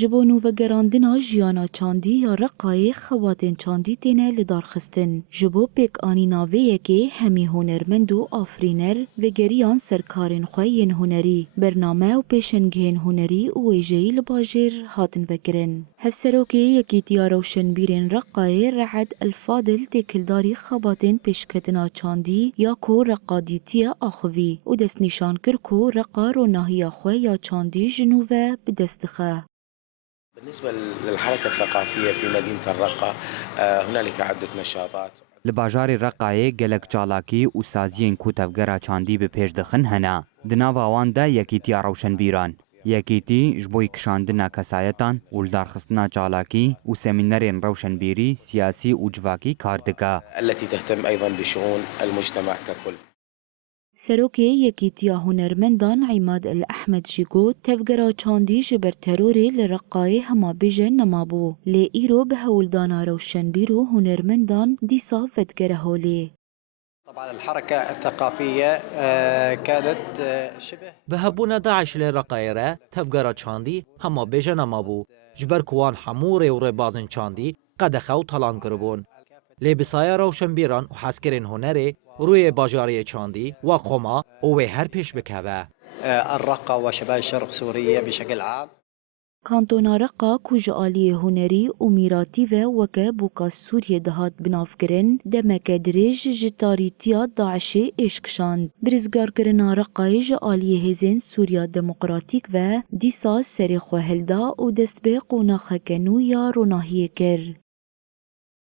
جبو نووگراندنا جیانا چاندی یا رقای خواتین چاندی تینه لدارخستن. جبو پیک آنی ناویه که همی هنرمند و آفرینر و گریان سرکارن خوین هنری برنامه و پیشنگین هنری و ویجهی لباجر هاتن وکرن. هفسروکی یکیتیا روشنبیرین رقای رعد الفاضل تکلداری خواتین پیشکتنا چاندی یا کو رقادیتی آخوی و دست نشان کر کو رقا رو ناهی خوی یا چاندی جنوبه بدستخه. بالنسبة للحركة الثقافية في مدينة الرقة هنالك عدة نشاطات. لباجار رقایه گلک چالاکی و سازین کوتافگرا چاندی به پیش دخن هنا. دناو آوان دا یکیتی روشن بیران. یکیتی جبوی کشاندنا کسایتان ولدارخستنا چالاکی و سمینرین روشن بیری سیاسی و جواکی کاردگا. التي تهتم أيضا بشؤون المجتمع ككل. سروکی یکیتیا هنرمندان عماد الأحمد جيگو تفگرا چاندی جبر تروری لرقای هما بیجن نمابو. لی ایرو به هولدانا روشن بیرو هنرمندان دیسا فتگره هولی. طبعا الحركة الثقافية كانت شبه بهبونا داعش لرقايرة تفقرا چاندي هما بيجنا مابو جبر كوان حموري وربازن چاندي قد خو طلان كربون لي بسايا روشن بيران وحاسكرين هنري روي باجاري چاندي وخوما اوه هر پیش بكهوه الرقة وشباب شرق سوريا بشكل عام. کانتونا رقا کج آلی هنری و میراتی و وکه بوکا سوریه دهات بنافگرن دمک دریج جتاریتیا داعشی اشکشاند. برزگار کرنا رقای ج آلی هزین سوریا دموقراتیک و دیسا سری خوهلدا و دست به قونا خکنو یا روناهیه کر.